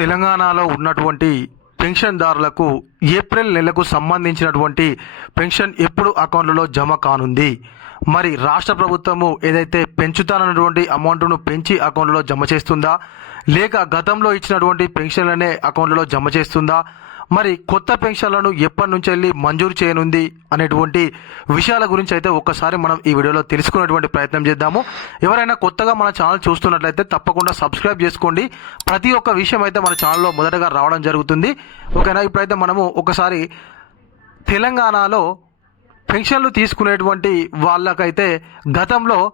తెలంగాణలో ఉన్నటువంటి పెన్షన్దారులకు ఏప్రిల్ నెలకు సంబంధించినటువంటి పెన్షన్ ఎప్పుడు అకౌంట్లలో జమ కానుంది? మరి రాష్ట్ర ప్రభుత్వము ఏదైతే పెంచుతానన్నటువంటి అమౌంట్ను పెంచి అకౌంట్లో జమ చేస్తుందా? లేక గతంలో ఇచ్చినటువంటి పెన్షన్లనే అకౌంట్లో జమ చేస్తుందా? మరి కొత్త పెన్షన్లను ఎప్పటి నుంచి వెళ్ళి మంజూరు చేయనుంది అనేటువంటి విషయాల గురించి అయితే ఒక్కసారి మనం ఈ వీడియోలో తెలుసుకునేటువంటి ప్రయత్నం చేద్దాము. ఎవరైనా కొత్తగా మన ఛానల్ చూస్తున్నట్లయితే తప్పకుండా సబ్స్క్రైబ్ చేసుకోండి. ప్రతి ఒక్క విషయం అయితే మన ఛానల్లో మొదటగా రావడం జరుగుతుంది. ఓకేనా? ఇప్పుడైతే మనము ఒకసారి తెలంగాణలో పెన్షన్లు తీసుకునేటువంటి వాళ్ళకైతే గతంలో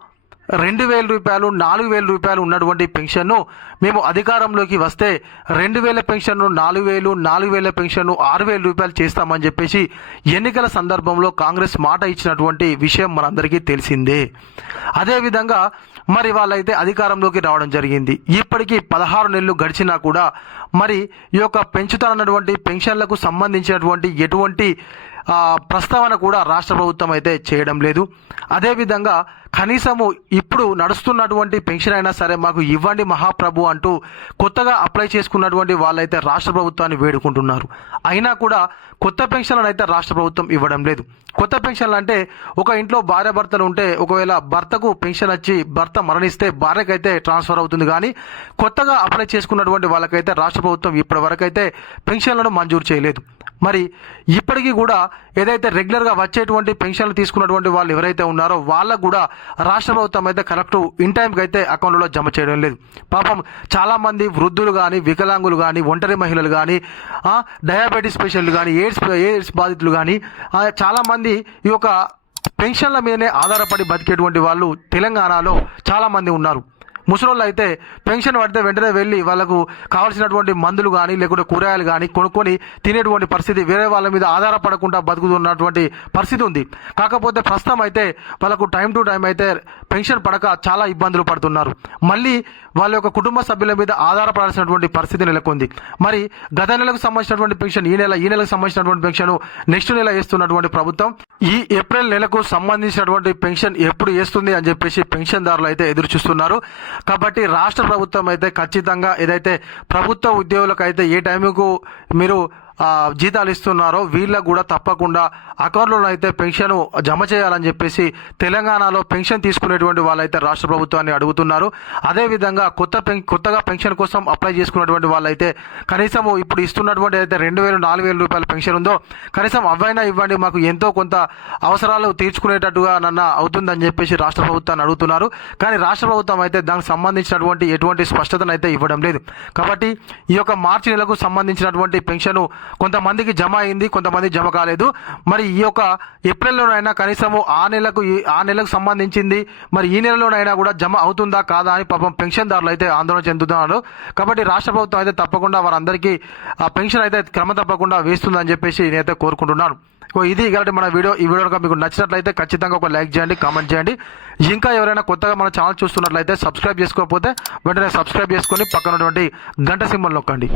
రెండు వేల రూపాయలు నాలుగు వేల రూపాయలు ఉన్నటువంటి పెన్షన్ను మేము అధికారంలోకి వస్తే రెండు వేల పెన్షన్ను నాలుగు వేలు నాలుగు వేల పెన్షన్ను ఆరు వేల రూపాయలు చేస్తామని చెప్పేసి ఎన్నికల సందర్భంలో కాంగ్రెస్ మాట ఇచ్చినటువంటి విషయం మనందరికీ తెలిసిందే. అదేవిధంగా మరి వాళ్ళైతే అధికారంలోకి రావడం జరిగింది. ఇప్పటికీ పదహారు నెలలు గడిచినా కూడా మరి ఈ యొక్క పెంచుతానన్నటువంటి పెన్షన్లకు సంబంధించినటువంటి ఎటువంటి ప్రస్తావన కూడా రాష్ట్ర ప్రభుత్వం అయితే చేయడం లేదు. అదేవిధంగా కనీసము ఇప్పుడు నడుస్తున్నటువంటి పెన్షన్ అయినా సరే మాకు ఇవ్వండి మహాప్రభు అంటూ కొత్తగా అప్లై చేసుకున్నటువంటి వాళ్ళైతే రాష్ట్ర ప్రభుత్వాన్ని వేడుకుంటున్నారు. అయినా కూడా కొత్త పెన్షన్లను అయితే రాష్ట్ర ప్రభుత్వం ఇవ్వడం లేదు. కొత్త పెన్షన్లు అంటే ఒక ఇంట్లో భార్య భర్తలు ఉంటే ఒకవేళ భర్తకు పెన్షన్ వచ్చి భర్త మరణిస్తే భార్యకైతే ట్రాన్స్ఫర్ అవుతుంది కానీ కొత్తగా అప్లై చేసుకున్నటువంటి వాళ్ళకైతే రాష్ట్ర ప్రభుత్వం ఇప్పటి వరకైతే పెన్షన్లను మంజూరు చేయలేదు. మరి ఇప్పటికీ కూడా ఏదైతే రెగ్యులర్గా వచ్చేటువంటి పెన్షన్లు తీసుకున్నటువంటి వాళ్ళు ఎవరైతే ఉన్నారో వాళ్ళకు కూడా రాష్ట్ర ప్రభుత్వం అయితే కరెక్ట్ ఇన్ టైంకి అయితే అకౌంట్లో జమ చేయడం లేదు. పాపం చాలామంది వృద్ధులు కానీ వికలాంగులు కానీ ఒంటరి మహిళలు కానీ డయాబెటీస్ పేషెంట్లు కానీ ఎయిడ్స్ ఎయిడ్స్ బాధితులు కానీ చాలామంది ఈ యొక్క పెన్షన్ల మీదనే ఆధారపడి బతికేటువంటి వాళ్ళు తెలంగాణలో చాలామంది ఉన్నారు. ముసలోళ్ళు అయితే పెన్షన్ పడితే వెంటనే వెళ్ళి వాళ్ళకు కావాల్సినటువంటి మందులు కానీ లేకుంటే కూరగాయలు కానీ కొనుక్కొని తినేటువంటి పరిస్థితి వేరే వాళ్ళ మీద ఆధారపడకుండా బతుకుతున్నటువంటి పరిస్థితి ఉంది. కాకపోతే ప్రస్తుతం అయితే వాళ్ళకు టైం టు టైం అయితే పెన్షన్ పడక చాలా ఇబ్బందులు పడుతున్నారు. మళ్ళీ వాళ్ళ యొక్క కుటుంబ సభ్యుల మీద ఆధారపడాల్సినటువంటి పరిస్థితి నెలకొంది. మరి గత నెలకు సంబంధించినటువంటి పెన్షన్ ఈ నెల ఈ నెలకు సంబంధించినటువంటి పెన్షన్ నెక్స్ట్ నెల వేస్తున్నటువంటి ప్రభుత్వం ఈ ఏప్రిల్ నెలకు సంబంధించినటువంటి పెన్షన్ ఎప్పుడు వేస్తుంది అని చెప్పేసి పెన్షన్దారులు అయితే ఎదురు చూస్తున్నారు కాబట్టి రాష్ట్ర ప్రభుత్వం అయితే ఖచ్చితంగా ఏదైతే ప్రభుత్వ ఉద్యోగులకు అయితే ఏ టైంకు మీరు జీతాలు ఇస్తున్నారో వీళ్ళకు కూడా తప్పకుండా అకౌంట్లో అయితే పెన్షన్ జమ చేయాలని చెప్పేసి తెలంగాణలో పెన్షన్ తీసుకునేటువంటి వాళ్ళైతే రాష్ట్ర ప్రభుత్వాన్ని అడుగుతున్నారు. అదేవిధంగా కొత్త పెన్ కొత్తగా పెన్షన్ కోసం అప్లై చేసుకున్నటువంటి వాళ్ళైతే కనీసం ఇప్పుడు ఇస్తున్నటువంటి అయితే రెండు వేలు నాలుగు వేల రూపాయల పెన్షన్ ఉందో కనీసం అవైనా ఇవ్వండి మాకు ఎంతో కొంత అవసరాలు తీర్చుకునేటట్టుగా నన్న అవుతుందని చెప్పేసి రాష్ట్ర ప్రభుత్వాన్ని అడుగుతున్నారు. కానీ రాష్ట్ర ప్రభుత్వం అయితే దానికి సంబంధించినటువంటి ఎటువంటి స్పష్టతను అయితే ఇవ్వడం లేదు. కాబట్టి ఈ యొక్క మార్చి నెలకు సంబంధించినటువంటి పెన్షన్ కొంతమందికి జమ అయింది కొంతమంది జమ కాలేదు. మరి ఈ యొక్క ఏప్రిల్లోనైనా కనీసము ఆ నెలకు ఆ నెలకు సంబంధించింది మరి ఈ నెలలోనైనా కూడా జమ అవుతుందా కాదా అని పాపం పెన్షన్దారులు అయితే ఆందోళన చెందుతున్నారు. కాబట్టి రాష్ట్ర ప్రభుత్వం అయితే తప్పకుండా వారందరికీ ఆ పెన్షన్ అయితే క్రమ తప్పకుండా వేస్తుందని చెప్పేసి నేనైతే కోరుకుంటున్నాను. ఓ ఇది ఇలాంటి మన వీడియో. ఈ వీడియో కనుక మీకు నచ్చినట్లయితే ఖచ్చితంగా ఒక లైక్ చేయండి కామెంట్ చేయండి. ఇంకా ఎవరైనా కొత్తగా మన ఛానల్ చూస్తున్నట్లయితే సబ్స్క్రైబ్ చేసుకోకపోతే వెంటనే సబ్స్క్రైబ్ చేసుకొని పక్కనటువంటి గంట సింబల్ నొక్కండి.